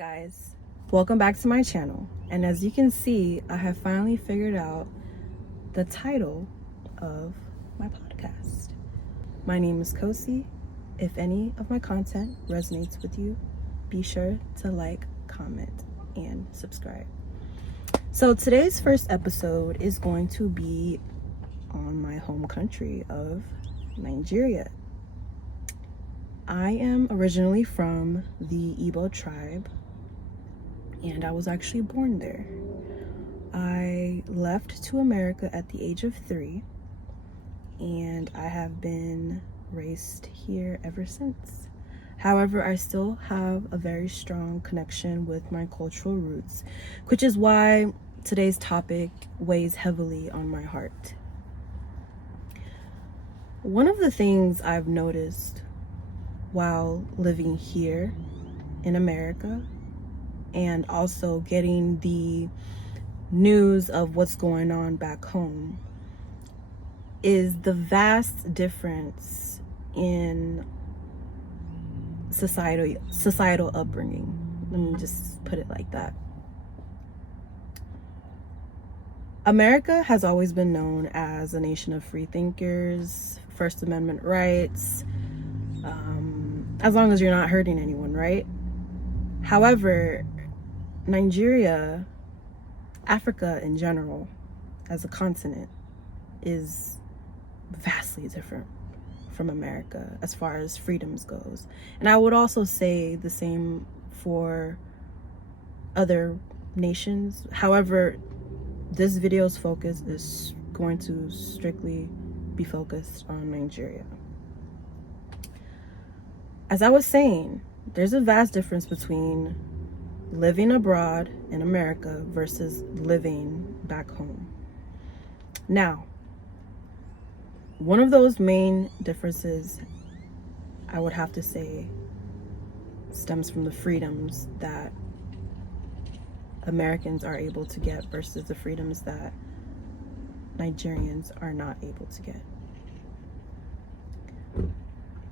Guys, welcome back to my channel, and as you can see, I have finally figured out the title of my podcast. My name is Kosi. If any of my content resonates with you, be sure to like, comment, and subscribe. So today's first episode is going to be on my home country of Nigeria. I am originally from the Igbo tribe, and I was actually born there. I left to America at the age of 3, and I have been raised here ever since. However, I still have a very strong connection with my cultural roots, which is why today's topic weighs heavily on my heart. One of the things I've noticed while living here in America and also getting the news of what's going on back home is the vast difference in societal upbringing. Let me just put it like that. America has always been known as a nation of free thinkers, First Amendment rights, as long as you're not hurting anyone, right? However, Nigeria, Africa in general, as a continent, is vastly different from America as far as freedoms goes. And I would also say the same for other nations. However, this video's focus is going to strictly be focused on Nigeria. As I was saying, there's a vast difference between living abroad in America versus living back home. Now, one of those main differences, I would have to say, stems from the freedoms that Americans are able to get versus the freedoms that Nigerians are not able to get.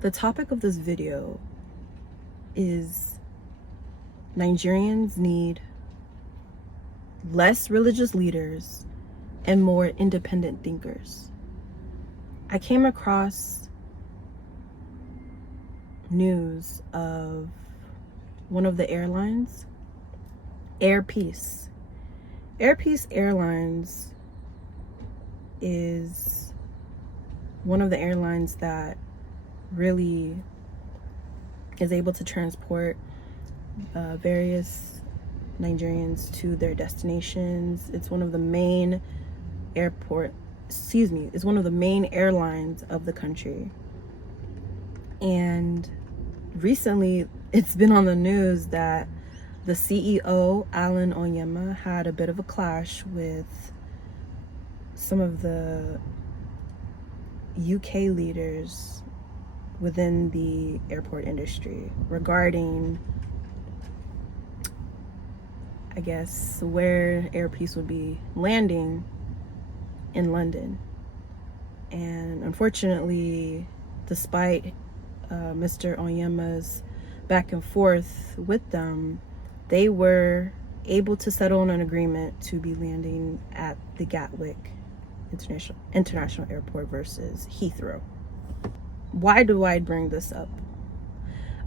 The topic of this video is Nigerians need less religious leaders and more independent thinkers. I came across news of one of the airlines, Air Peace. Air Peace Airlines is one of the airlines that really is able to transport various Nigerians to their destinations. It's one of the main it's one of the main airlines of the country. And recently it's been on the news that the CEO, Alan Onyema, had a bit of a clash with some of the UK leaders within the airport industry regarding, I guess, where Air Peace would be landing in London. And unfortunately, despite Mr. Onyema's back and forth with them, they were able to settle on an agreement to be landing at the Gatwick International Airport versus Heathrow. Why do I bring this up?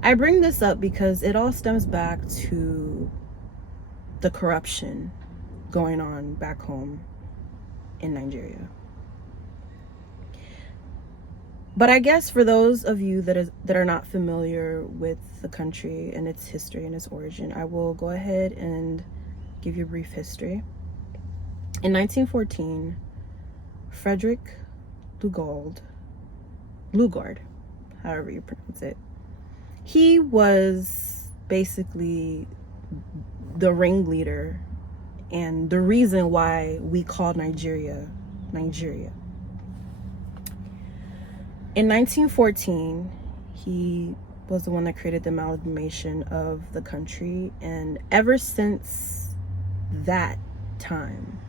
I bring this up because it all stems back to the corruption going on back home in Nigeria. But I guess for those of you that are not familiar with the country and its history and its origin, I will go ahead and give you a brief history. In 1914, Frederick Lugard, however you pronounce it, he was basically the ringleader and the reason why we call Nigeria, Nigeria. In 1914, he was the one that created the amalgamation of the country, and ever since that time,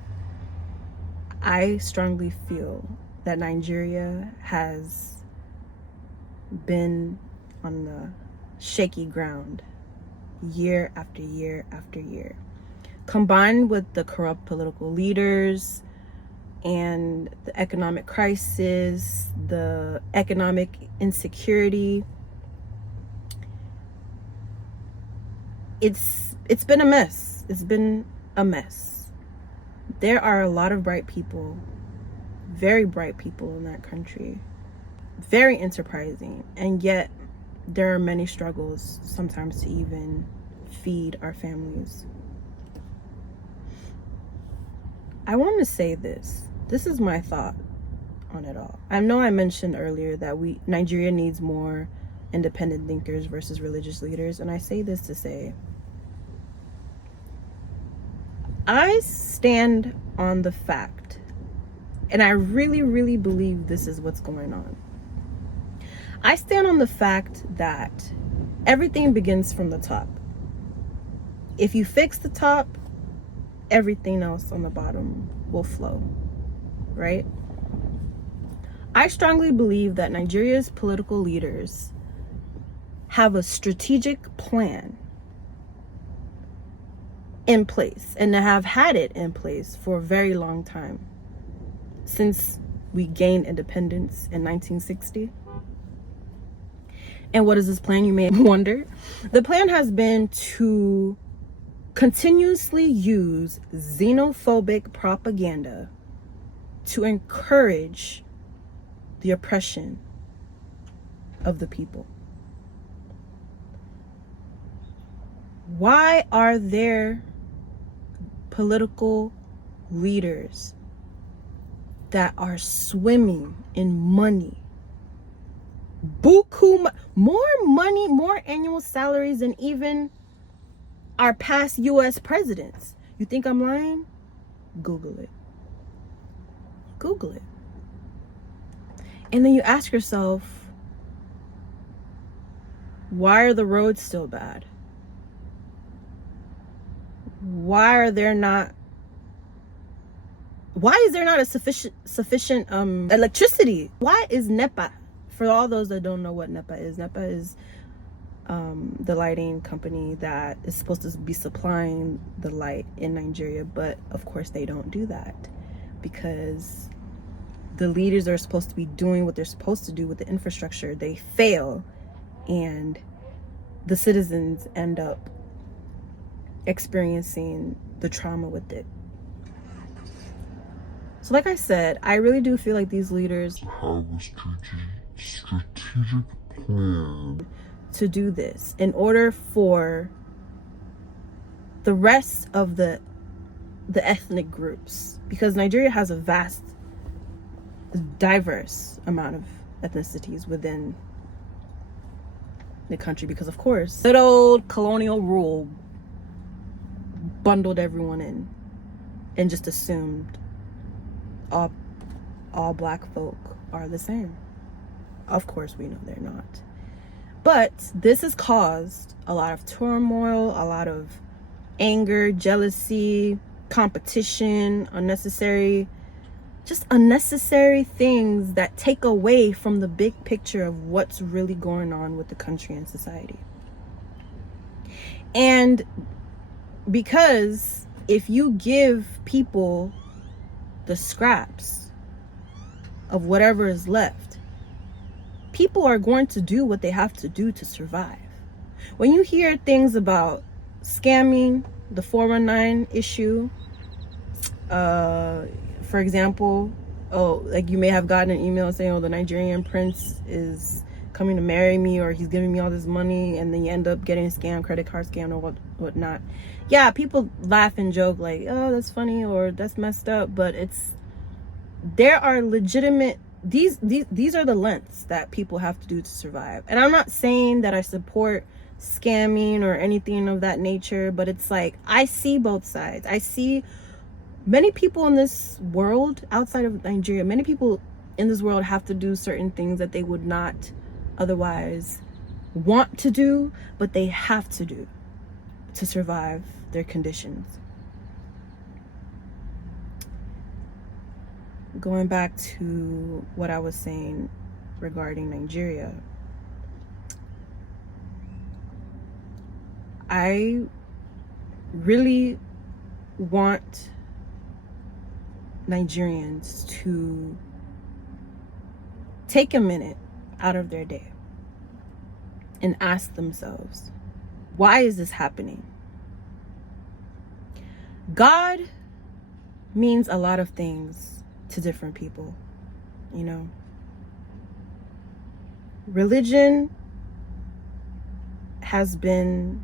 I strongly feel that Nigeria has been on the shaky ground year after year after year. Combined with the corrupt political leaders and the economic crisis, the economic insecurity, it's been a mess. It's been a mess. There are a lot of bright people, very bright people in that country, very enterprising, and yet there are many struggles sometimes to even feed our families. I want to say this. This is my thought on it all. I know I mentioned earlier that Nigeria needs more independent thinkers versus religious leaders, and I say this to say I stand on the fact, and I really, really believe this is what's going on. I stand on the fact that everything begins from the top. If you fix the top, everything else on the bottom will flow, right? I strongly believe that Nigeria's political leaders have a strategic plan in place, and have had it in place for a very long time, since we gained independence in 1960. And what is this plan, you may wonder? The plan has been to continuously use xenophobic propaganda to encourage the oppression of the people. Why are there political leaders that are swimming in money? Buku, more money, more annual salaries than even our past US presidents. You think I'm lying? Google it. Google it. And then you ask yourself, why are the roads still bad? Why is there not a sufficient electricity? Why is NEPA? For all those that don't know what NEPA is the lighting company that is supposed to be supplying the light in Nigeria, but of course they don't do that because the leaders are supposed to be doing what they're supposed to do with the infrastructure. They fail, and the citizens end up experiencing the trauma with it. So like I said, I really do feel like these leaders have a strategic plan to do this in order for the rest of the ethnic groups, because Nigeria has a vast, diverse amount of ethnicities within the country, because of course good old colonial rule bundled everyone in and just assumed all black folk are the same. Of course we know they're not. But this has caused a lot of turmoil, a lot of anger, jealousy, competition, unnecessary things that take away from the big picture of what's really going on with the country and society. And because if you give people the scraps of whatever is left, people are going to do what they have to do to survive. When you hear things about scamming, the 419 issue, for example, like you may have gotten an email saying, the Nigerian prince is coming to marry me, or he's giving me all this money, and then you end up getting scammed, credit card scam or whatnot. Yeah, people laugh and joke like, oh, that's funny or that's messed up, but there are legitimate, these are the lengths that people have to do to survive. And I'm not saying that I support scamming or anything of that nature, but it's like, I see both sides. I see many people in this world outside of Nigeria, many people in this world have to do certain things that they would not otherwise want to do, but they have to do to survive their conditions. Going back to what I was saying regarding Nigeria, I really want Nigerians to take a minute out of their day and ask themselves, why is this happening? God means a lot of things to different people, you know. Religion has been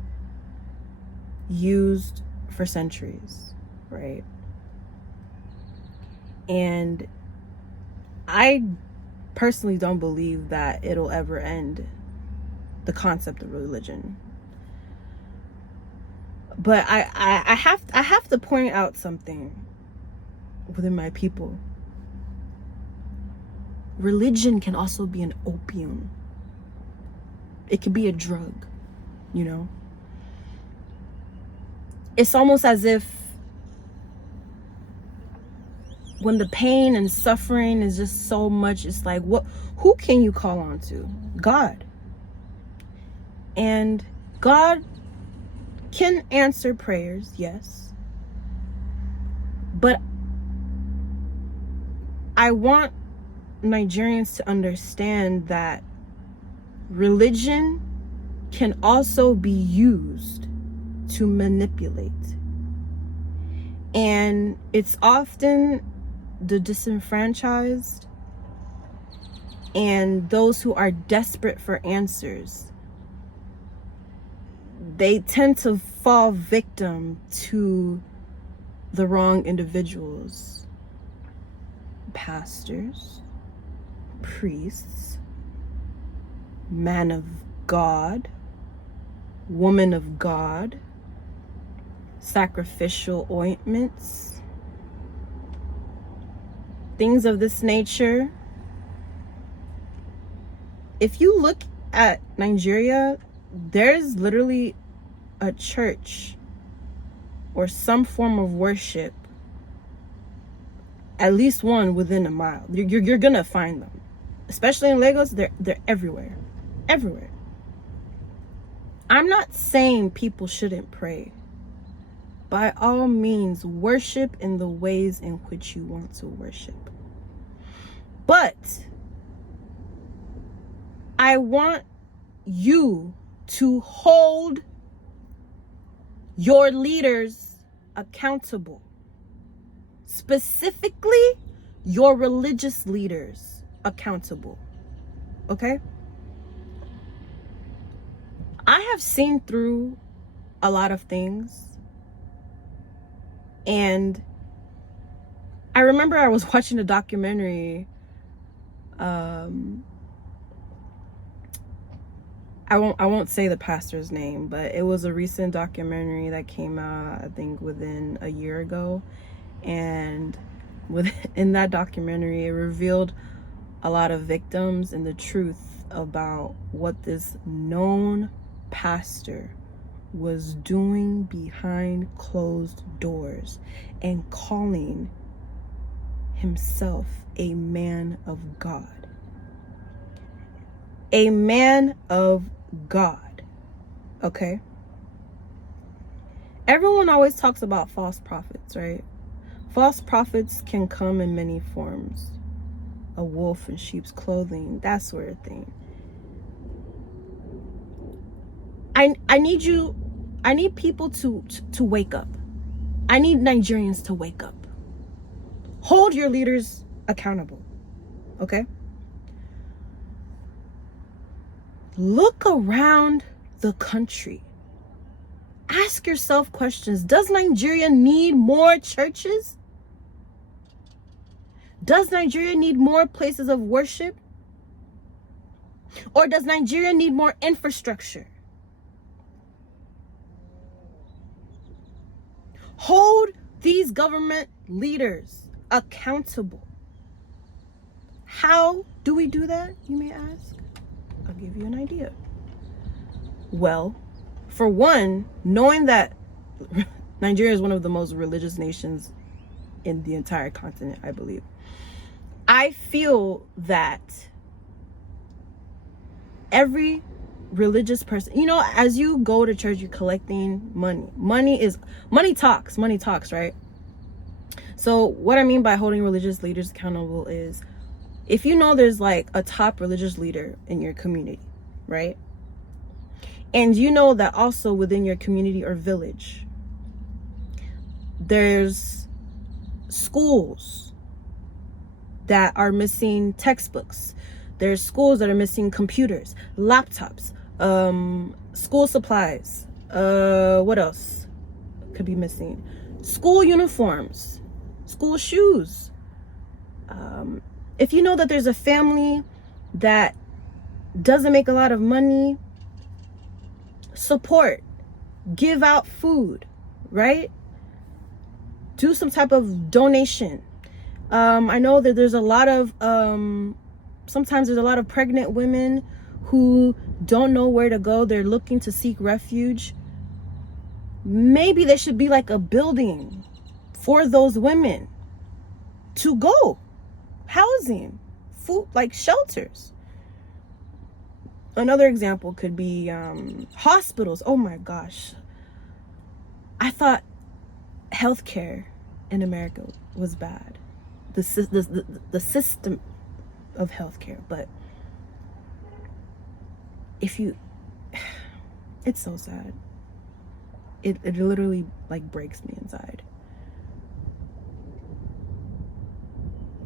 used for centuries, right? And I personally don't believe that it'll ever end, the concept of religion. But I have to point out something within my people. Religion can also be an opium. It can be a drug, you know? It's almost as if when the pain and suffering is just so much, it's like, who can you call on to? God. And God can answer prayers, yes. But I want Nigerians to understand that religion can also be used to manipulate. And it's often the disenfranchised and those who are desperate for answers. They tend to fall victim to the wrong individuals. Pastors, priests, man of God, woman of God, sacrificial ointments, things of this nature. If you look at Nigeria, there's literally a church or some form of worship, at least one within a mile. You're gonna find them, especially in Lagos. They're everywhere. I'm not saying people shouldn't pray. By all means, worship in the ways in which you want to worship. But I want you to hold your leaders accountable. Specifically, your religious leaders accountable. Okay? I have seen through a lot of things. And I remember I was watching a documentary. I won't say the pastor's name, but it was a recent documentary that came out, I think, within a year ago. And in that documentary, it revealed a lot of victims and the truth about what this known pastor was doing behind closed doors and calling himself a man of God. A man of God. Okay? Everyone always talks about false prophets, right? False prophets can come in many forms. A wolf in sheep's clothing, that sort of thing. I need people to wake up. I need Nigerians to wake up. Hold your leaders accountable. Okay? Look around the country. Ask yourself questions. Does Nigeria need more churches? Does Nigeria need more places of worship? Or does Nigeria need more infrastructure? Hold these government leaders accountable. How do we do that, you may ask? I'll give you an idea. Well, for one, knowing that Nigeria is one of the most religious nations in the entire continent, I believe. I feel that every religious person, you know, as you go to church, you're collecting money. Money talks, right? So what I mean by holding religious leaders accountable is, if you know there's like a top religious leader in your community, right? And you know that also within your community or village, there's schools that are missing textbooks. There's schools that are missing computers, laptops, school supplies. What else could be missing? School uniforms, school shoes. If you know that there's a family that doesn't make a lot of money, support, give out food, right? Do some type of donation. I know that there's a lot of, sometimes there's a lot of pregnant women who don't know where to go. They're looking to seek refuge. Maybe there should be like a building for those women to go. Housing, food, like shelters. Another example could be hospitals. Oh my gosh. I thought healthcare in America was bad. The system of healthcare, but it's so sad. It literally like breaks me inside.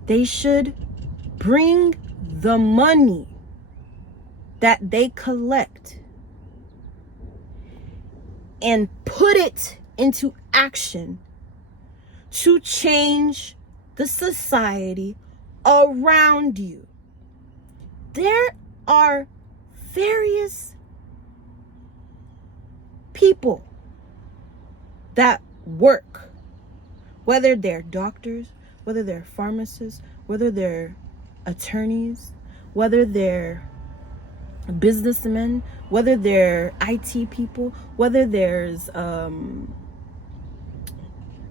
They should bring the money that they collect and put it into action to change the society around you. There are various people that work, whether they're doctors, whether they're pharmacists, whether they're attorneys, whether they're businessmen, whether they're IT people, whether there's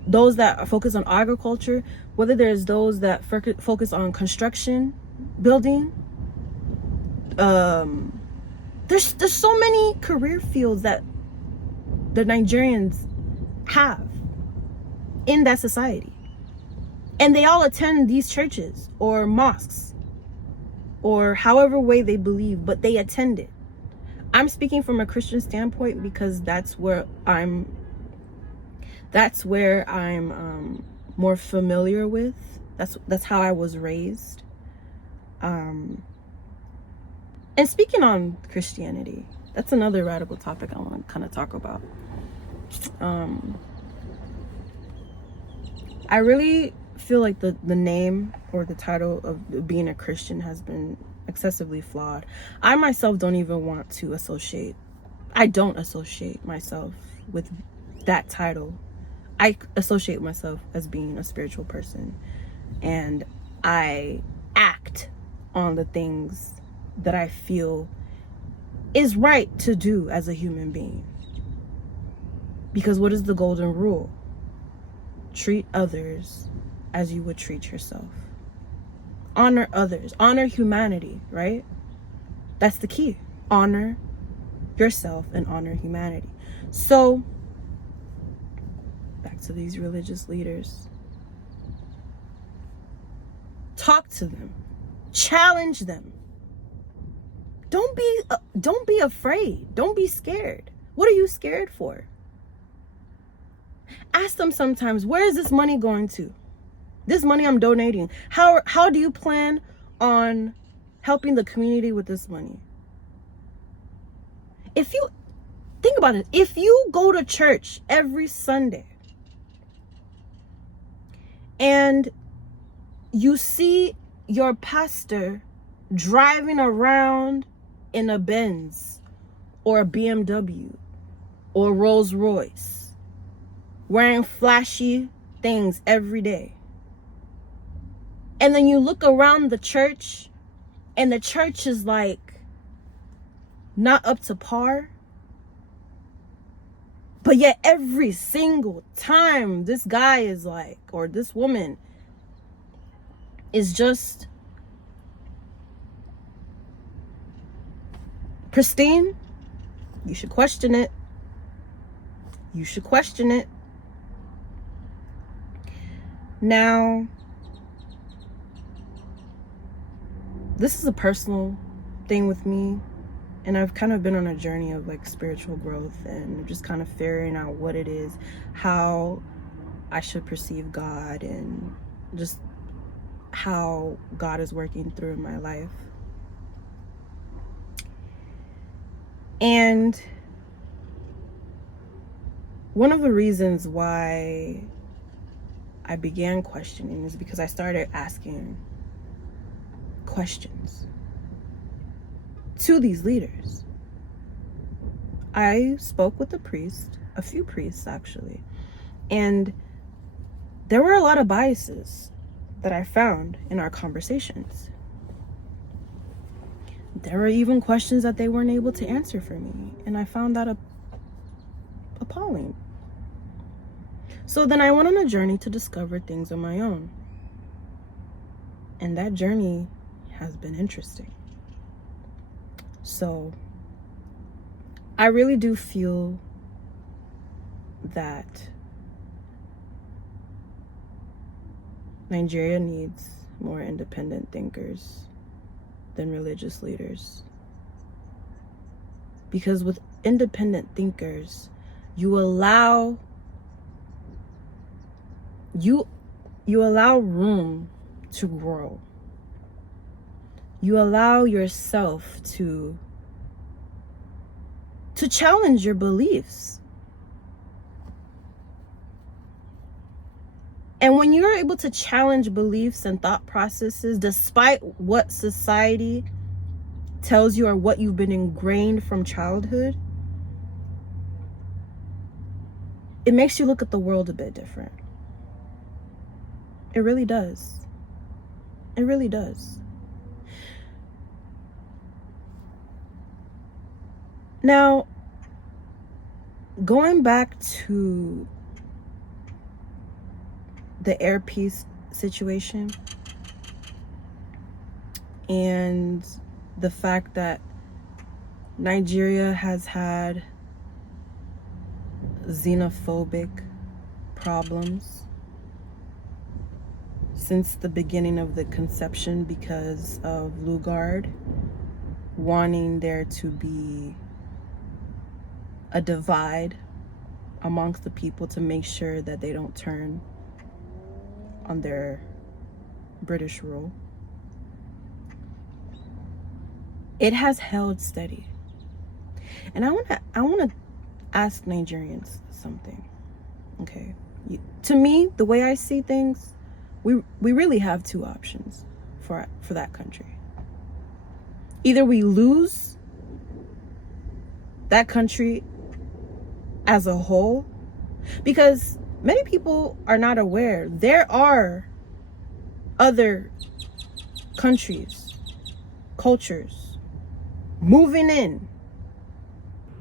those that focus on agriculture, whether there's those that focus on construction, building. There's so many career fields that the Nigerians have in that society. And they all attend these churches or mosques or however way they believe, but they attend it. I'm speaking from a Christian standpoint because that's where I'm more familiar with. That's how I was raised. And speaking on Christianity, that's another radical topic I want to kind of talk about. I really feel like the name or the title of being a Christian has been excessively flawed. I myself don't even want to associate myself with that title. I associate myself as being a spiritual person, and I act on the things that I feel is right to do as a human being. Because what is the golden rule? Treat others as you would treat yourself. Honor others. Honor humanity, right? That's the key. Honor yourself and honor humanity. So, back to these religious leaders. Talk to them. Challenge them. Don't be afraid. Don't be scared. What are you scared for? Ask them sometimes, where is this money going to? This money I'm donating. How do you plan on helping the community with this money? If you think about it, if you go to church every Sunday and you see your pastor driving around in a Benz or a BMW or Rolls Royce, wearing flashy things every day, and then you look around the church and the church is like not up to par, but yet every single time this guy is like, or this woman is just pristine, You should question it. You should question it. Now, this is a personal thing with me, and I've kind of been on a journey of like spiritual growth and just kind of figuring out what it is, how I should perceive God, and just how God is working through my life. And one of the reasons why I began questioning is because I started asking questions to these leaders. I spoke with a few priests actually, and there were a lot of biases that I found in our conversations. There were even questions that they weren't able to answer for me, and I found that appalling. So then I went on a journey to discover things on my own. And that journey has been interesting. So I really do feel that Nigeria needs more independent thinkers than religious leaders. Because with independent thinkers, you allow room to grow. You allow yourself to challenge your beliefs. And when you're able to challenge beliefs and thought processes, despite what society tells you or what you've been ingrained from childhood, it makes you look at the world a bit different. It really does. It really does. Now, going back to the Air Peace situation and the fact that Nigeria has had xenophobic problems since the beginning of the conception because of Lugard wanting there to be a divide amongst the people to make sure that they don't turn on their British rule. It has held steady. And I want to ask Nigerians something. Okay? To me, the way I see things, we really have two options for that country. Either we lose that country as a whole, because many people are not aware there are other countries, cultures moving in.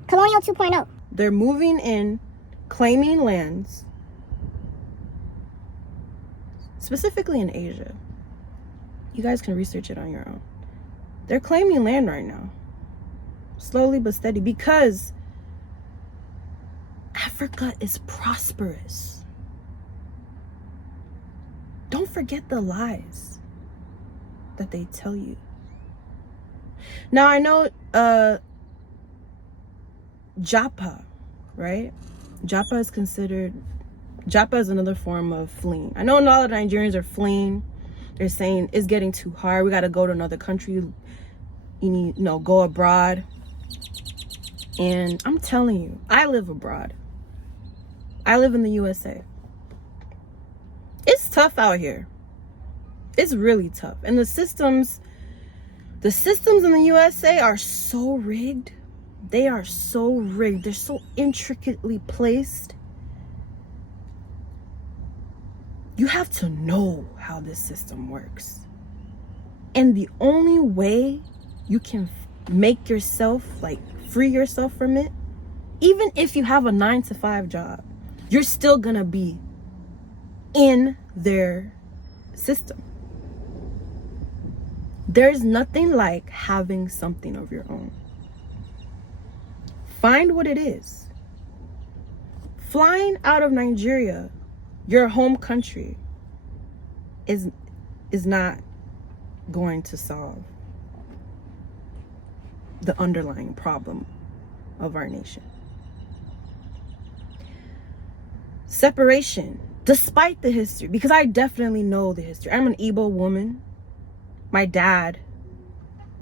Colonial 2.0. They're moving in, claiming lands, specifically in Asia. You guys can research it on your own. They're claiming land right now, slowly but steady, because Africa is prosperous. Don't forget the lies that they tell you. Now, I know Japa, right? Japa is another form of fleeing. I know a lot of Nigerians are fleeing. They're saying it's getting too hard. We got to go to another country. You need, go abroad. And I'm telling you, I live abroad. I live in the USA. It's tough out here. It's really tough. And the systems in the USA are so rigged. They are so rigged. They're so intricately placed. You have to know how this system works. And the only way you can make yourself, free yourself from it, even if you have a 9-to-5 job, you're still gonna be in their system. There's nothing like having something of your own. Find what it is. Flying out of Nigeria, your home country, is not going to solve the underlying problem of our nation. Separation, despite the history, because I definitely know the history. I'm an Igbo woman. My dad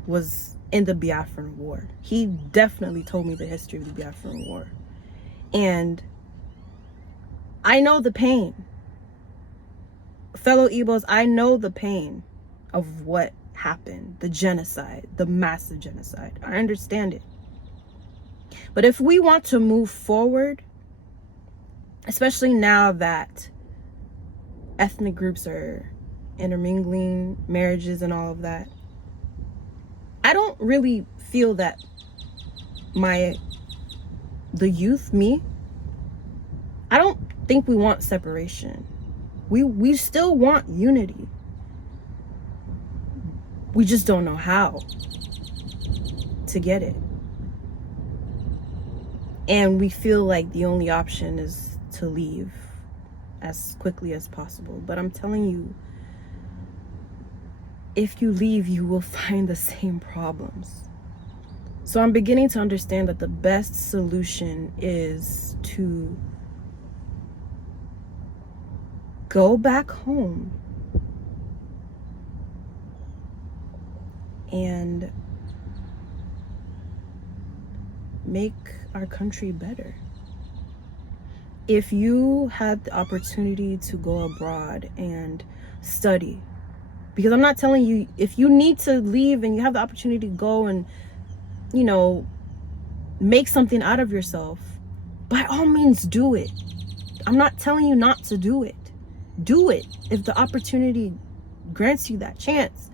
was in the Biafran War. He definitely told me the history of the Biafran War. And I know the pain. Fellow Igbos, I know the pain of what happened, the genocide, the massive genocide. I understand it. But if we want to move forward, especially now that ethnic groups are intermingling, marriages and all of that, I don't really feel that the youth, I don't think we want separation. We still want unity. We just don't know how to get it. And we feel like the only option is to leave as quickly as possible. But I'm telling you, if you leave, you will find the same problems. So I'm beginning to understand that the best solution is to go back home and make our country better. If you had the opportunity to go abroad and study, because I'm not telling you, if you need to leave and you have the opportunity to go and, make something out of yourself, by all means do it. I'm not telling you not to do it. Do it if the opportunity grants you that chance.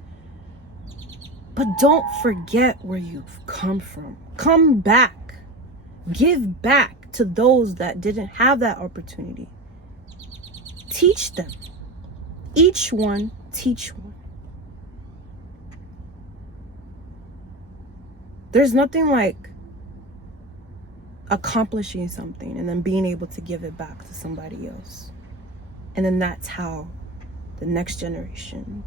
But don't forget where you've come from. Come back. Give back to those that didn't have that opportunity. Teach them. Each one, teach one. There's nothing like accomplishing something and then being able to give it back to somebody else. And then that's how the next generation,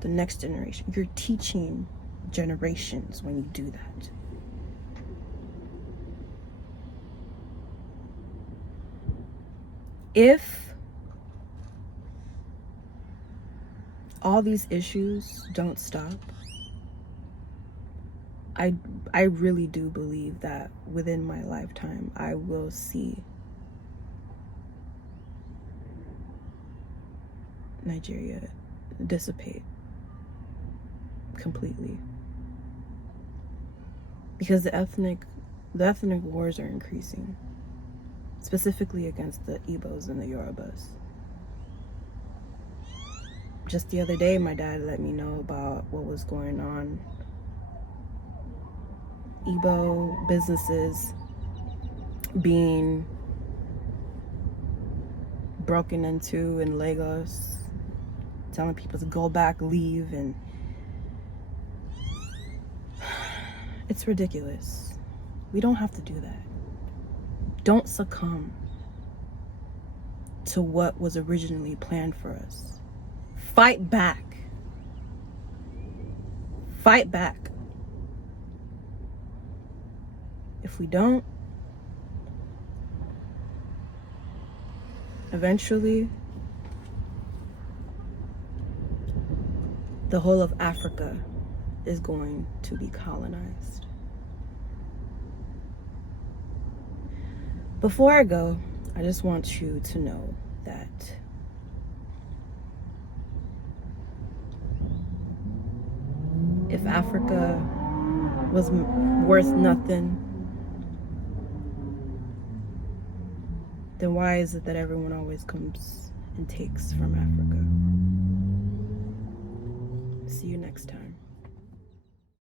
you're teaching generations when you do that. If all these issues don't stop, I really do believe that within my lifetime, I will see Nigeria dissipate completely. Because the ethnic wars are increasing, specifically against the Igbos and the Yorubas. Just the other day, my dad let me know about what was going on. Igbo businesses being broken into in Lagos, telling people to go back, leave, and it's ridiculous. We don't have to do that. Don't succumb to what was originally planned for us. Fight back. Fight back. If we don't, eventually, the whole of Africa is going to be colonized. Before I go, I just want you to know that if Africa was worth nothing, then why is it that everyone always comes and takes from Africa? See you next time.